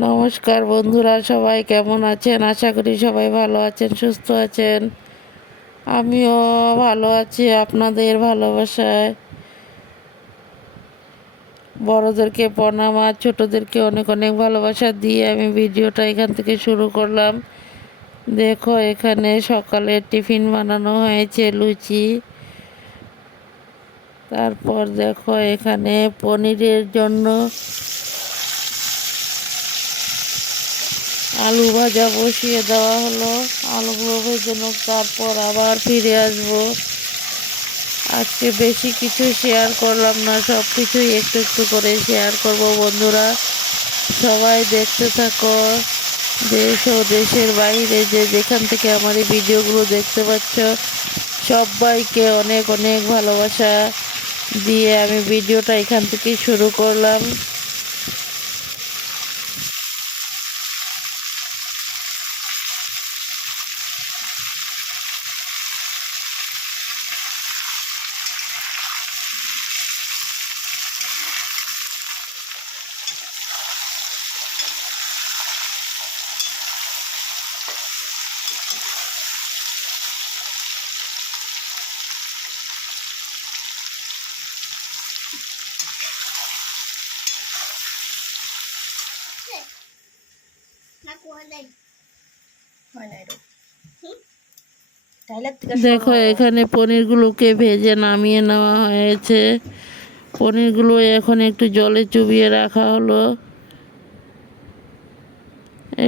নমস্কার বন্ধুরা, সবাই কেমন আছেন? আশা করি সবাই ভালো আছেন, সুস্থ আছেন। আমিও ভালো আছি আপনাদের ভালোবাসায়। বড়োদেরকে প্রণাম আর ছোটোদেরকে অনেক অনেক ভালোবাসা দিয়ে আমি ভিডিওটা এখান থেকে শুরু করলাম। দেখো, এখানে সকালে টিফিন বানানো হয়েছে, লুচি। তারপর দেখো, এখানে পনিরের জন্য আলু ভাজা বসিয়ে দেওয়া হলো। আলুগুলো ভেজে নোক তারপর আবার ফিরে আসব। আজকে বেশি কিছু শেয়ার করলাম না সব কিছুই একটু একটু করে শেয়ার করব বন্ধুরা। সবাই দেখতে থাকো। দেশ ও দেশের বাইরে যে যেখান থেকে আমার এই ভিডিওগুলো দেখতে পাচ্ছ, সবাইকে অনেক অনেক ভালোবাসা। দিয়ে আমি ভিডিওটা এখান থেকেই শুরু করলাম। দেখো এখানে পনিরগুলোকে ভেজে নামিয়ে নেওয়া হয়েছে। পনিরগুলো এখন একটু জলে চুবিয়ে রাখা হলো।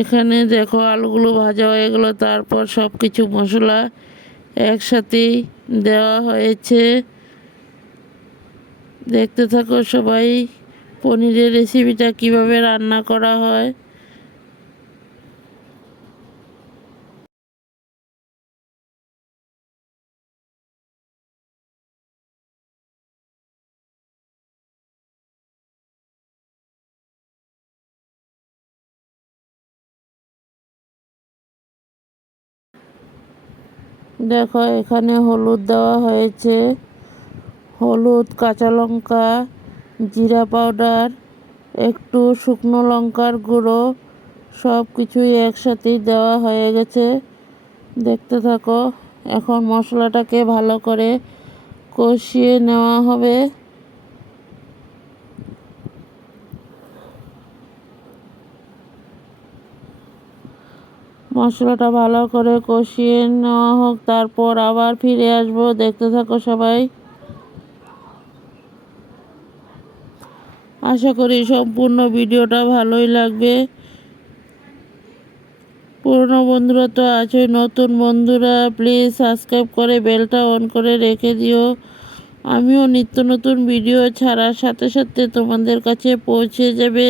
এখানে দেখো, আলুগুলো ভাজা হয়ে গেলো, তারপর সব কিছু মশলা একসাথেই দেওয়া হয়েছে। দেখতে থাকো সবাই, পনিরের রেসিপিটা কীভাবে রান্না করা হয়। দেখো, এখানে হলুদ দেওয়া হয়েছে। হলুদ, কাঁচা লঙ্কা, জিরা পাউডার, একটু শুকনো লঙ্কার গুঁড়ো, সব কিছুই একসাথেই দেওয়া হয়ে গেছে। দেখতে থাকো, এখন মশলাটাকে ভালো করে কষিয়ে নেওয়া হবে। মশলাটা ভালো করে কষিয়ে নেওয়া হোক, তারপর আবার ফিরে আসব। দেখতে থাকো সবাই। আশা করি সম্পূর্ণ ভিডিওটা ভালোই লাগবে। পুরনো বন্ধুরা তো আছেই, নতুন বন্ধুরা প্লিজ সাবস্ক্রাইব করে বেলটা অন করে রেখে দিও। আমিও নিত্য নতুন ভিডিও ছাড়ার সাথে সাথে তোমাদের কাছে পৌঁছে যাবে।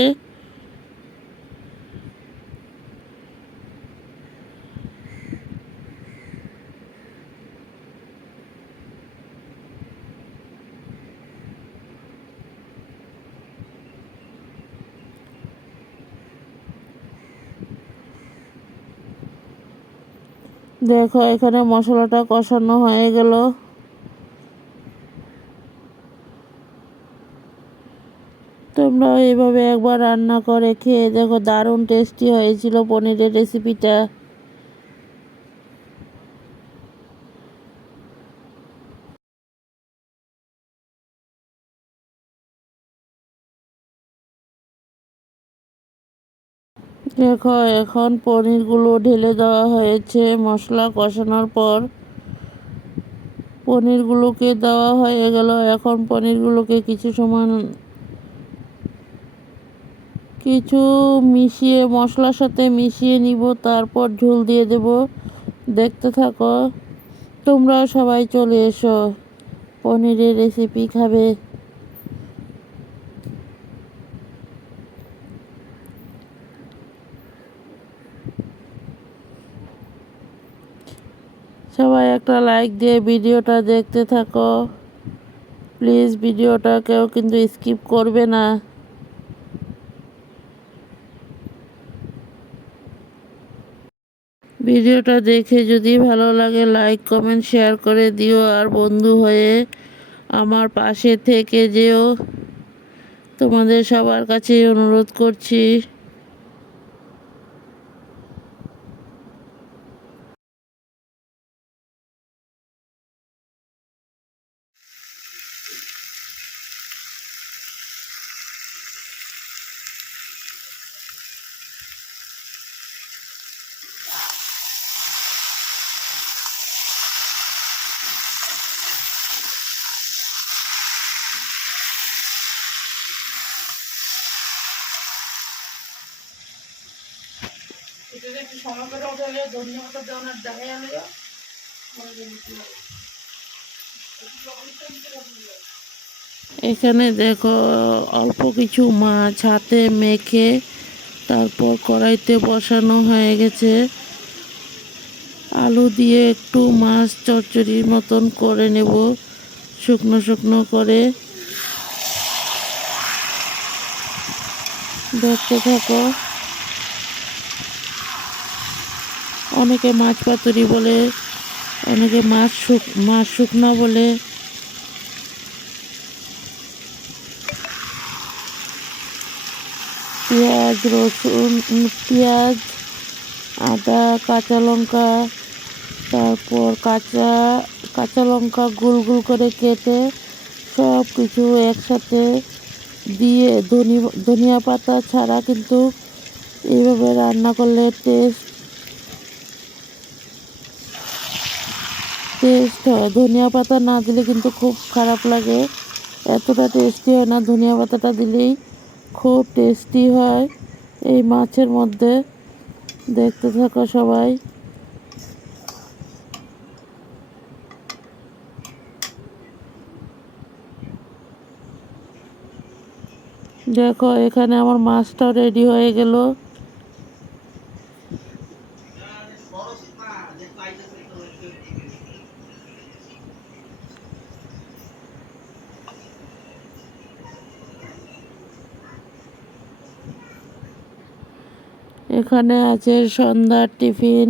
দেখো, এখানে মশলাটা কষানো হয়ে গেল। তোমরা এইভাবে একবার রান্না করে খেয়ে দেখো, দারুণ টেস্টি হয়েছিল পনিরের রেসিপিটা দেখো এখন পনিরগুলো ঢেলে দেওয়া হয়েছে। মশলা কষানোর পর পনিরগুলোকে দেওয়া হয়ে গেল। এখন পনিরগুলোকে কিছু সময়, কিছু মিশিয়ে, মশলার সাথে মিশিয়ে নিব। তারপর ঝোল দিয়ে দেব। দেখতে থাকো, তোমরা সবাই চলে এসো। পনিরের রেসিপি খাবে। সবাই একটা লাইক দিয়ে ভিডিওটা দেখতে থাকো। প্লিজ ভিডিওটা কেউ কিন্তু স্কিপ করবে না। ভিডিওটা দেখে যদি ভালো লাগে লাইক কমেন্ট শেয়ার করে দিও আর বন্ধু হয়ে আমার পাশে থেকে যেও। তোমাদের সবার কাছেই অনুরোধ করছি। এখানে দেখো অল্প কিছু মাছ হাতে মেখে তারপর কড়াইতে বসানো হয়ে গেছে। আলু দিয়ে একটু মাছ চচ্চড়ির মতন করে নেব, শুকনো শুকনো করে। দেখতে থাকো। অনেকে মাছ পাতুরি বলে, অনেকে মাছ শুক, মাছ শুকনো বলে। পেঁয়াজ, রসুন, পেঁয়াজ, আদা, কাঁচা লঙ্কা, তারপর কাঁচা কাঁচা লঙ্কা গোল গোল করে কেটে সব কিছু একসাথে দিয়ে ধনি, ধনিয়া পাতা ছাড়া কিন্তু এইভাবে রান্না করলে টেস্ট টেস্ট হয় ধনিয়া পাতা না দিলে কিন্তু খুব খারাপ লাগে। এতটা টেস্টি হয় না, ধনিয়া পাতাটা দিলেই খুব টেস্টি হয় এই মাছের মধ্যে। দেখতে থাকো সবাই। দেখো, এখানে আমার মাছটাও রেডি হয়ে গেল। এখানে আছে সন্ধ্যার টিফিন।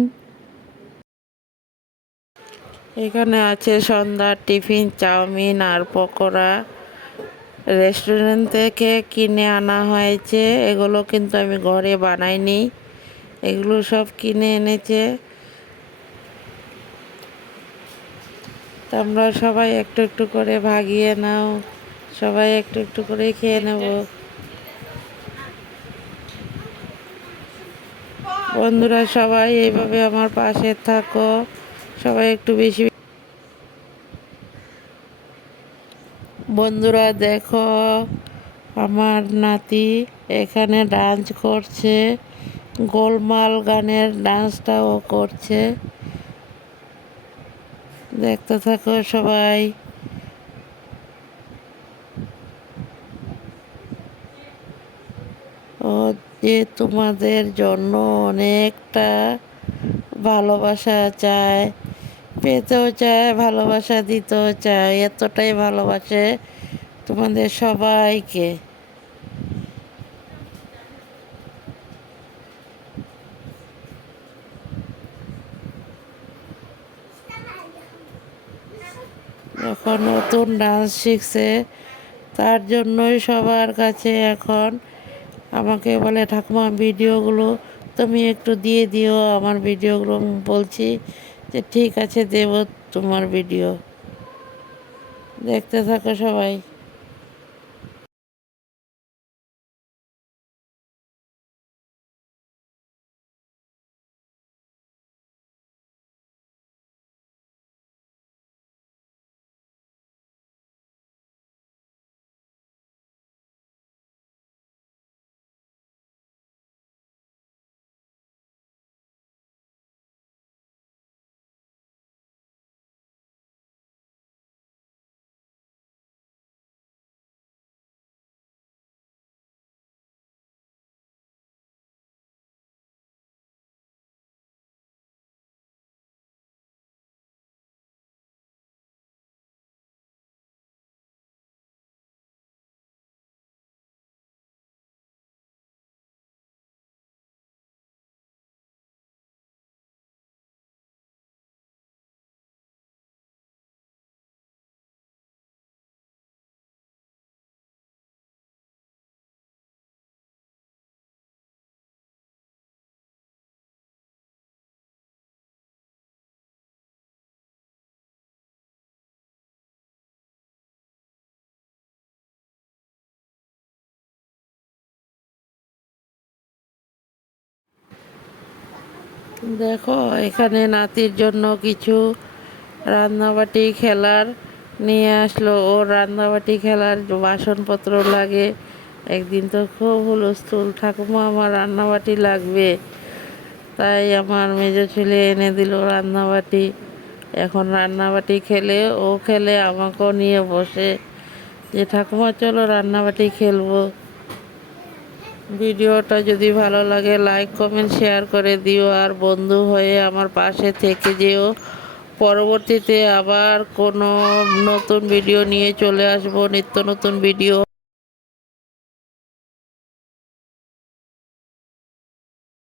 এখানে আছে সন্ধ্যার টিফিন, চাউমিন আর পকোড়া। রেস্টুরেন্ট থেকে কিনে আনা হয়েছে। এগুলো কিন্তু আমি ঘরে বানাইনি। এগুলো সব কিনে এনেছে। তোমরা সবাই একটু একটু করে ভাগিয়ে নাও। সবাই একটু একটু করে খেয়ে নেব। বন্ধুরা সবাই এইভাবে আমার পাশে থাকো। সবাই একটু বেশি বন্ধুরা দেখো, আমার নাতি এখানে ডান্স করছে। গোলমাল গানের ডান্সটাও করছে। দেখতে থাকো সবাই ও যে তোমাদের জন্য অনেকটা ভালোবাসা চায়, পেতেও চায়, ভালোবাসা দিতেও চায়, এতটাই ভালোবাসে তোমাদের সবাইকে। এখন নতুন ডান্স শিখছে, তার জন্যই সবার কাছে এখন আমাকে বলে, ঠাকুমা, ভিডিওগুলো তুমি একটু দিয়ে দিও, আমার ভিডিওগুলো বলছি যে, ঠিক আছে, দেব তোমার ভিডিও। দেখতে থাকো সবাই। দেখো, এখানে নাতির জন্য কিছু রান্নাবাটি খেলার নিয়ে আসলো। ওর রান্নাবাটি খেলার বাসনপত্র লাগে। একদিন তো খুব হুলস্থুল ঠাকুমা আমার রান্নাবাটি লাগবে। তাই আমার মেজো ছেলে এনে দিল রান্নাবাটি। এখন রান্নাবাটি খেলে, ও খেলে, আমাকেও নিয়ে বসে। যে ঠাকুমা, চলো রান্নাবাটি খেলব। ভিডিওটা যদি ভালো লাগে লাইক কমেন্ট শেয়ার করে দিও। আর বন্ধু হয়ে আমার পাশে থেকে যেও। পরবর্তীতে আবার কোনো নতুন ভিডিও নিয়ে চলে আসব। নিত্য নতুন ভিডিও